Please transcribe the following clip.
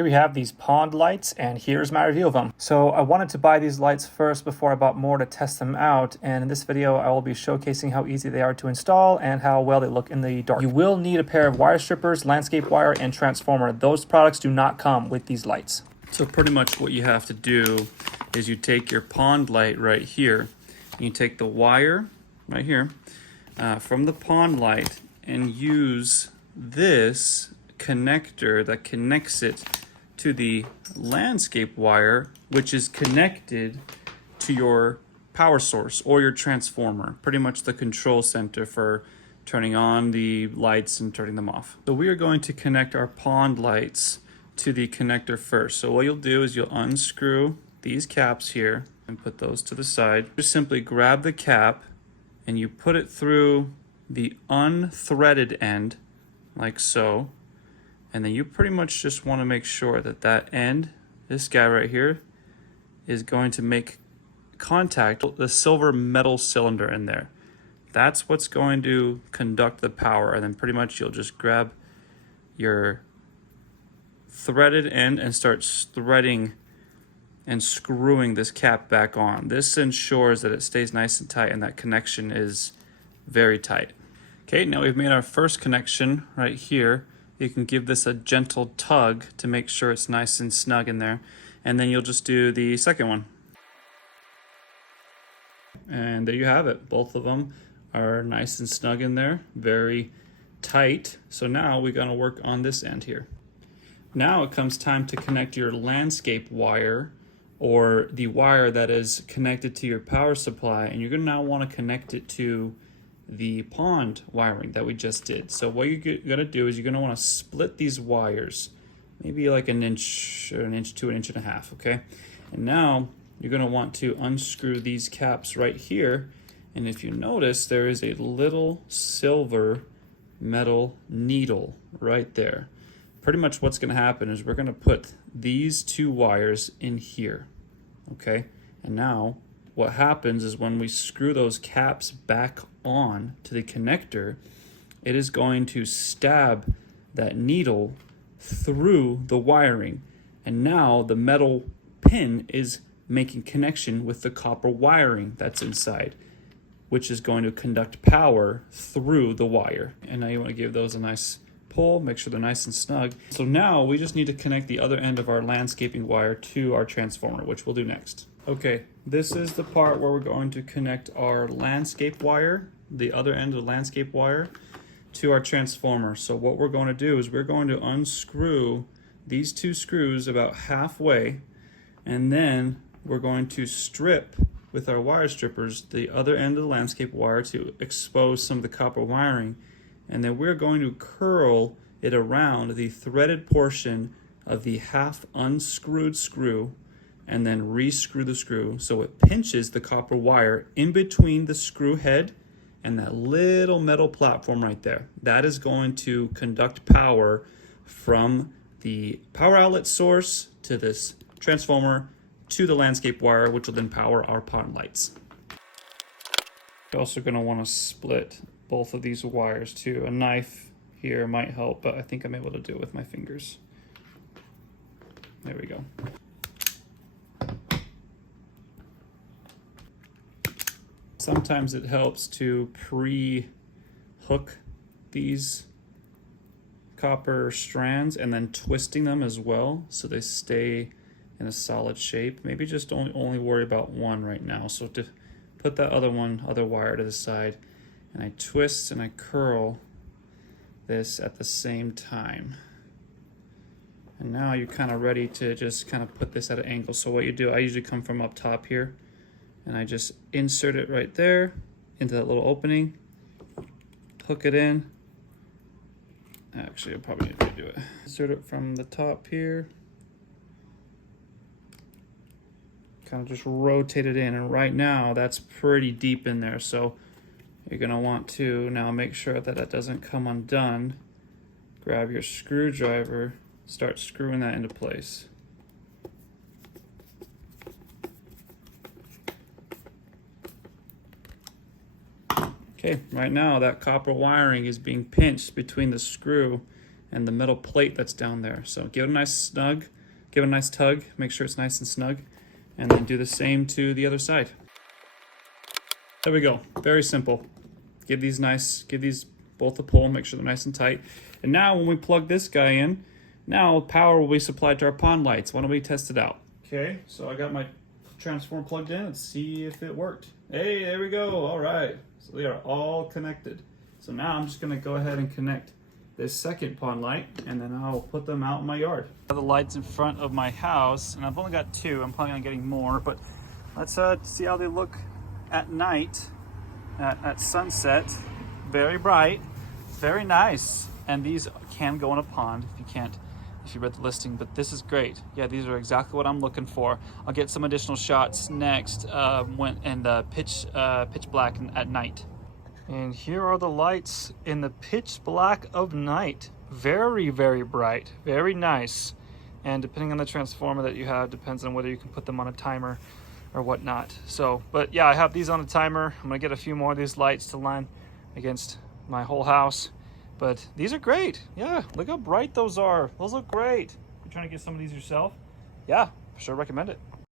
Here we have these pond lights, and here's my review of them. So I wanted to buy these lights first before I bought more to test them out, and in this video I will be showcasing how easy they are to install and how well they look in the dark. You will need a pair of wire strippers, landscape wire, and transformer. Those products do not come with these lights. So pretty much what you have to do is you take your pond light right here, and you take the wire right here from the pond light and use this connector that connects it to the landscape wire, which is connected to your power source or your transformer, pretty much the control center for turning on the lights and turning them off. So we are going to connect our pond lights to the connector first. So what you'll do is you'll unscrew these caps here and put those to the side. Just simply grab the cap and you put it through the unthreaded end like so. And then you pretty much just want to make sure that that end, this guy right here, is going to make contact with the silver metal cylinder in there. That's what's going to conduct the power. And then pretty much you'll just grab your threaded end and start threading and screwing this cap back on. This ensures that it stays nice and tight and that connection is very tight. Okay, now we've made our first connection right here. You can give this a gentle tug to make sure it's nice and snug in there. And then you'll just do the second one. And there you have it. Both of them are nice and snug in there, very tight. So now we're gonna work on this end here. Now it comes time to connect your landscape wire or the wire that is connected to your power supply. And you're gonna now wanna connect it to the pond wiring that we just did. So what you're gonna do is you're gonna wanna split these wires, maybe like an inch or an inch to an inch and a half, okay? And now you're gonna want to unscrew these caps right here. And if you notice, there is a little silver metal needle right there. Pretty much what's gonna happen is we're gonna put these two wires in here, okay? And now what happens is when we screw those caps back on to the connector, it is going to stab that needle through the wiring. And now the metal pin is making connection with the copper wiring that's inside, which is going to conduct power through the wire. And now you want to give those a nice pull, make sure they're nice and snug. So now we just need to connect the other end of our landscaping wire to our transformer, which we'll do next. Okay, this is the part where we're going to connect our landscape wire, the other end of the landscape wire, to our transformer. So what we're going to do is we're going to unscrew these two screws about halfway, and then we're going to strip with our wire strippers the other end of the landscape wire to expose some of the copper wiring. And then we're going to curl it around the threaded portion of the half unscrewed screw and then re-screw the screw so it pinches the copper wire in between the screw head and that little metal platform right there. That is going to conduct power from the power outlet source to this transformer to the landscape wire, which will then power our pond lights. You're also going to want to split both of these wires too. A knife here might help, but I think I'm able to do it with my fingers. There we go. Sometimes it helps to pre-hook these copper strands and then twisting them as well so they stay in a solid shape. Maybe just only worry about one right now. So to put that other wire to the side, and I twist and I curl this at the same time. And now you're kind of ready to just kind of put this at an angle. So what you do, I usually come from up top here, and I just insert it right there into that little opening, hook it in. Actually, I probably need to do it. Insert it from the top here. Kind of just rotate it in, and right now that's pretty deep in there. So you're gonna want to now make sure that that doesn't come undone. Grab your screwdriver, start screwing that into place. Okay, right now that copper wiring is being pinched between the screw and the metal plate that's down there. So give it a nice snug, give it a nice tug, make sure it's nice and snug, and then do the same to the other side. There we go, very simple. Give these both a pull, make sure they're nice and tight. And now when we plug this guy in, now power will be supplied to our pond lights. Why don't we test it out? Okay, so I got my transformer plugged in. Let's see if it worked. Hey, there we go, all right. So they are all connected. So now I'm just gonna go ahead and connect this second pond light, and then I'll put them out in my yard. I have the lights in front of my house, and I've only got 2. I'm planning on getting more, but let's see how they look at night, at sunset. Very bright, very nice. And these can go in a pond if you read the listing, but this is great. Yeah, these are exactly what I'm looking for. I'll get some additional shots next pitch black at night. And here are the lights in the pitch black of night. Very, very bright, very nice. And depending on the transformer that you have, depends on whether you can put them on a timer or whatnot. So, but yeah, I have these on a timer. I'm gonna get a few more of these lights to line against my whole house. But these are great. Yeah, look how bright those are. Those look great. You're trying to get some of these yourself? Yeah, for sure recommend it.